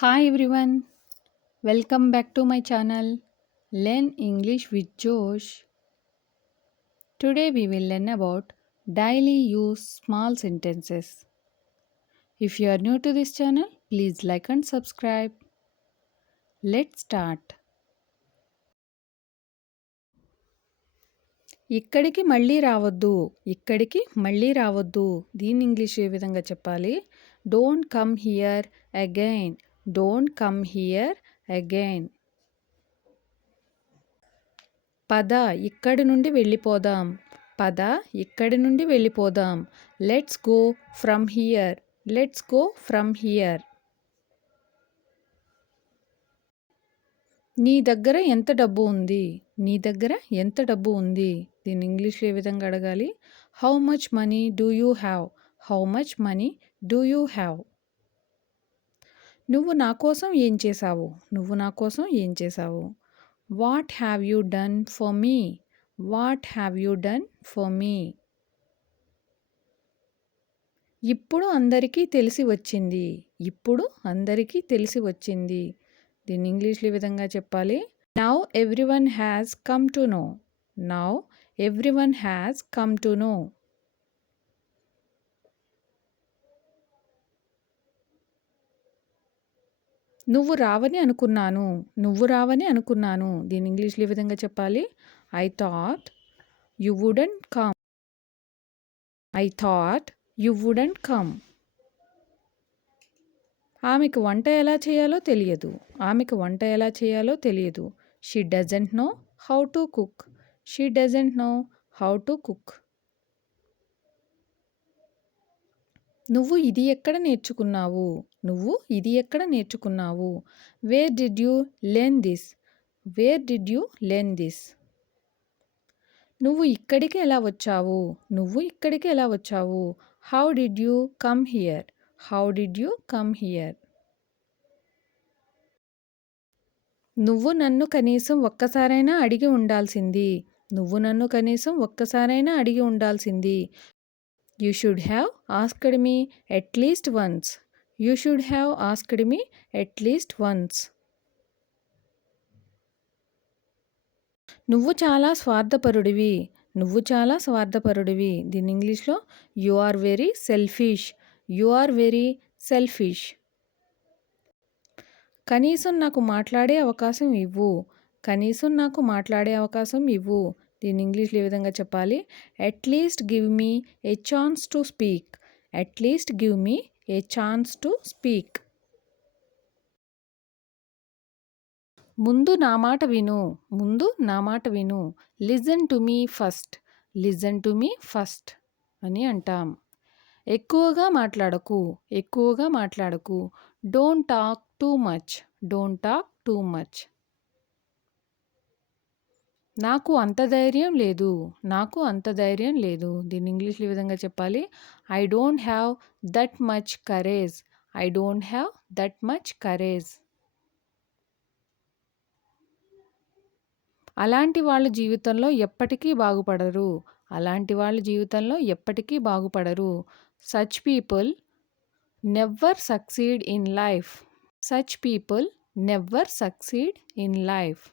Hi everyone, welcome back to my channel Learn English with Josh. Today we will learn about daily use small sentences. If you are new to this channel, please like and subscribe. Let's start. ఇక్కడికి మళ్ళీ రావద్దు. ఇక్కడికి మళ్ళీ రావద్దు. దీన్ని English ఏ విధంగా చెప్పాలి? Don't come here again. Don't come here again. పద ఇక్కడి నుండి వెళ్ళిపోదాం. పద ఇక్కడి నుండి వెళ్ళిపోదాం. Let's go from here. Let's go from here. నీ దగ్గర ఎంత డబ్బు ఉంది? నీ దగ్గర ఎంత డబ్బు ఉంది? దీన్ని ఇంగ్లీష్లో ఏ విధంగా అడగాలి? How much money do you have? How much money do you have? నువ్వు నా కోసం ఏం చేశావు? నువ్వు నా కోసం ఏం చేశావు? What have you done for me? What have you done for me? ఇప్పుడు అందరికీ తెలిసి వచ్చింది. ఇప్పుడు అందరికీ తెలిసి వచ్చింది. దీన్ని ఇంగ్లీష్లో ఈ విధంగా చెప్పాలి? Now everyone has come to know. Now everyone has come to know. నువ్వు రావని అనుకున్నాను. నువ్వు రావని అనుకున్నాను. దీన్ని ఇంగ్లీష్లో ఈ విధంగా చెప్పాలి? I thought you wouldn't come. I thought you wouldn't come. ఆమెకు వంట ఎలా చేయాలో తెలియదు. ఆమెకు వంట ఎలా చేయాలో తెలియదు. She doesn't know how to cook. She doesn't know how to cook. నువ్వు ఇది ఎక్కడ నేర్చుకున్నావు? నువ్వు ఇది ఎక్కడ నేర్చుకున్నావు? Where did you learn this? Where did you learn this? నువ్వు ఇక్కడికి ఎలా వచ్చావు? నువ్వు ఇక్కడికి ఎలా వచ్చావు? How did you come here? How did you come here? నువ్వు నన్ను కనీసం ఒక్కసారైనా అడిగి ఉండాల్సింది. నువ్వు నన్ను కనీసం ఒక్కసారైనా అడిగి ఉండాల్సింది. You should have asked me at least once. You should have asked me at least once. నువ్వు చాలా స్వార్థపరుడివి. నువ్వు చాలా స్వార్థపరుడివి. దీన్ని ఇంగ్లీష్లో you are very selfish. You are very selfish. కనీసం నాకు మాట్లాడే అవకాశం ఇవ్వు. కనీసం నాకు మాట్లాడే అవకాశం ఇవ్వు. దీన్ని ఇంగ్లీష్లో ఏ విధంగా చెప్పాలి? At least give me A chance to speak. At least give me A chance to speak. ముందు నా మాట విను. ముందు నా మాట విను. Listen to me first. Listen to me first అని అంటాం. ఎక్కువగా మాట్లాడకు. ఎక్కువగా మాట్లాడకు. Don't talk too much. Don't talk too much. నాకు అంత ధైర్యం లేదు. నాకు అంత ధైర్యం లేదు. దీన్ని ఇంగ్లీష్లో ఈ విధంగా చెప్పాలి? I don't have that much courage. I don't have that much courage. అలాంటి వాళ్ళ జీవితంలో ఎప్పటికీ బాగుపడరు. అలాంటి వాళ్ళ జీవితంలో ఎప్పటికీ బాగుపడరు. Such people never succeed in life. Such people never succeed in life.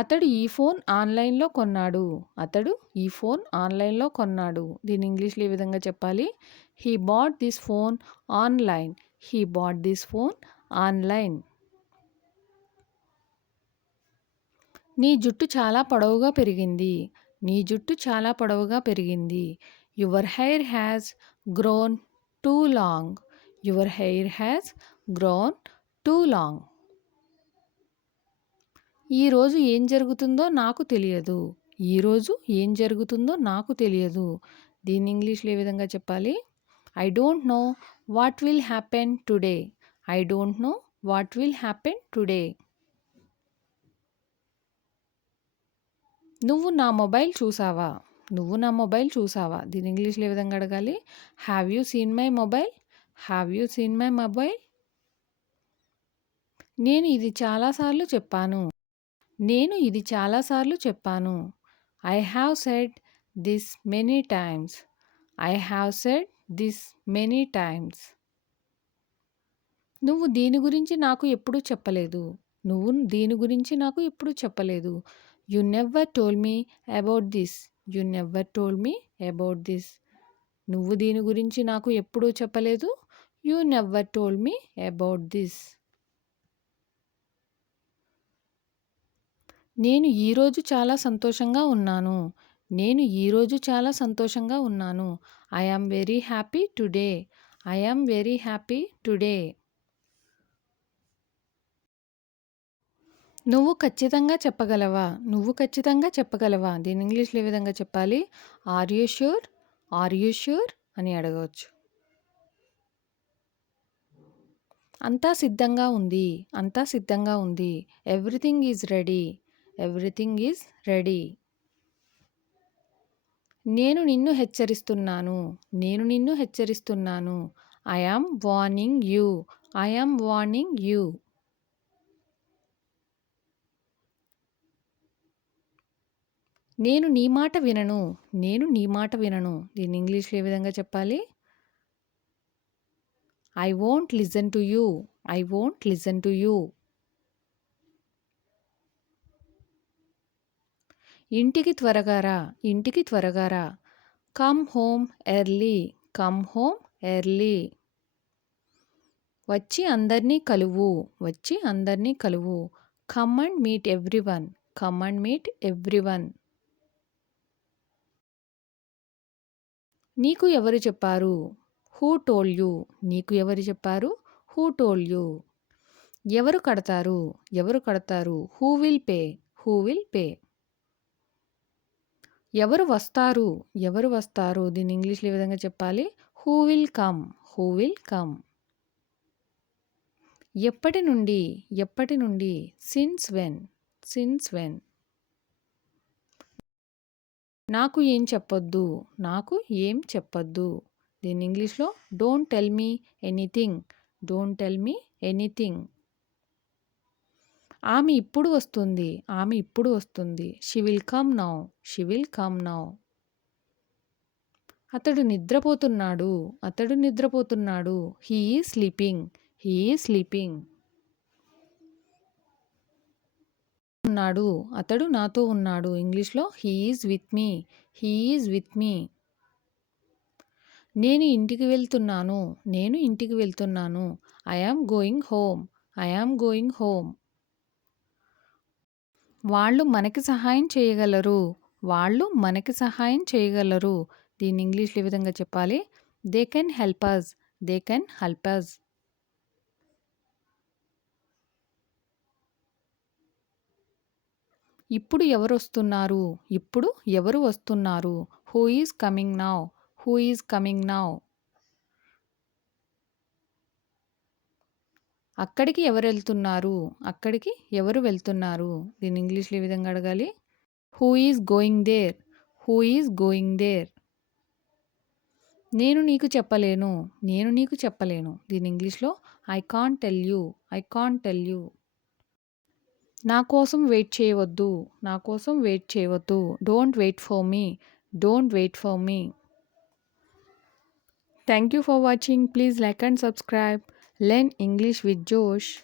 అతడు ఈ ఫోన్ ఆన్లైన్లో కొన్నాడు. అతడు ఈ ఫోన్ ఆన్లైన్లో కొన్నాడు. దీన్ని ఇంగ్లీష్లో ఈ విధంగా చెప్పాలి? He bought this phone online. He bought this phone online. నీ జుట్టు చాలా పొడవుగా పెరిగింది. నీ జుట్టు చాలా పొడవుగా పెరిగింది. Your hair has grown two long. Your hair has grown two long. ఈరోజు ఏం జరుగుతుందో నాకు తెలియదు. ఈరోజు ఏం జరుగుతుందో నాకు తెలియదు. దీన్ని ఇంగ్లీష్లో ఏ విధంగా చెప్పాలి? I don't know what will happen today. I don't know what will happen today. నువ్వు నా మొబైల్ చూసావా? నువ్వు నా మొబైల్ చూసావా? దీన్ని ఇంగ్లీష్లో ఏ విధంగా అడగాలి? Have you seen my mobile? Have you seen my mobile? నేను ఇది చాలాసార్లు చెప్పాను. నేను ఇది చాలాసార్లు చెప్పాను. I have said this many times. I have said this many times. నువ్వు దీని గురించి నాకు ఎప్పుడూ చెప్పలేదు. నువ్వు దీని గురించి నాకు ఎప్పుడూ చెప్పలేదు. You never told me about this. You never told me about this. నువ్వు దీని గురించి నాకు ఎప్పుడూ చెప్పలేదు. You never told me about this. నేను ఈరోజు చాలా సంతోషంగా ఉన్నాను. నేను ఈరోజు చాలా సంతోషంగా ఉన్నాను. I am very happy today. I am very happy today. నువ్వు ఖచ్చితంగా చెప్పగలవా? నువ్వు ఖచ్చితంగా చెప్పగలవా? దీన్ని ఇంగ్లీష్‌లో ఏ విధంగా చెప్పాలి? Are you sure? Are you sure? అని అడగవచ్చు. అంతా సిద్ధంగా ఉంది. అంతా సిద్ధంగా ఉంది. Everything is ready. Everything is ready. నేను నిన్ను హెచ్చరిస్తున్నాను. నేను నిన్ను హెచ్చరిస్తున్నాను. I am warning you. I am warning you. నేను నీ మాట వినను. నేను నీ మాట వినను. దీన్ని ఇంగ్లీష్‌లో ఏ విధంగా చెప్పాలి? I won't listen to you. I won't listen to you. ఇంటికి త్వరగా రా. ఇంటికి త్వరగా రా. Come home early. Come home early. వచ్చి అందరినీ కలువు. వచ్చి అందరినీ కలువు. Come and meet everyone. Come and meet everyone. నీకు ఎవరు చెప్పారు? Who told you. నీకు ఎవరు చెప్పారు? Who told you. ఎవరు కడతారు? ఎవరు కడతారు? Who will pay. Who will pay. ఎవరు వస్తారు? ఎవరు వస్తారు? దీన్ని ఇంగ్లీష్‌లో ఏ విధంగా చెప్పాలి? Who will come. Who will come. ఎప్పటి నుండి? ఎప్పటి నుండి? Since when. Since when. నాకు ఏం చెప్పొద్దు. నాకు ఏం చెప్పొద్దు. దీన్ని ఇంగ్లీష్‌లో don't tell me anything. Don't tell me anything. ఆమె ఇప్పుడు వస్తుంది. ఆమె ఇప్పుడు వస్తుంది. She will come now. She will come now. అతడు నిద్రపోతున్నాడు. అతడు నిద్రపోతున్నాడు. He is sleeping. He is sleeping. ఉన్నాడు. అతడు నాతో ఉన్నాడు. ఇంగ్లీష్‌లో he is with me. He is with me. నేను ఇంటికి వెళ్తున్నాను. నేను ఇంటికి వెళ్తున్నాను. I am going home. I am going home. వాళ్ళు మనకి సహాయం చేయగలరు. వాళ్ళు మనకి సహాయం చేయగలరు. దీన్ని ఇంగ్లీష్‌లో ఏ విధంగా చెప్పాలి? They can help us. They can help us. ఇప్పుడు ఎవరొస్తున్నారు? ఇప్పుడు ఎవరు వస్తున్నారు? Who is coming now. Who is coming now. అక్కడికి ఎవరెళ్తున్నారు? అక్కడికి ఎవరు వెళ్తున్నారు? దీన్ని ఇంగ్లీష్‌లో ఏ విధంగా అడగాలి? Who is going there. Who is going there. నేను నీకు చెప్పలేను. నేను నీకు చెప్పలేను. దీన్ని ఇంగ్లీష్‌లో I can't tell you. I can't tell you. నా కోసం వెయిట్ చేయవద్దు. నా కోసం వెయిట్ చేయవద్దు. Don't wait for me. Don't wait for me. Thank you for watching. Please like and subscribe. Learn English with Josh.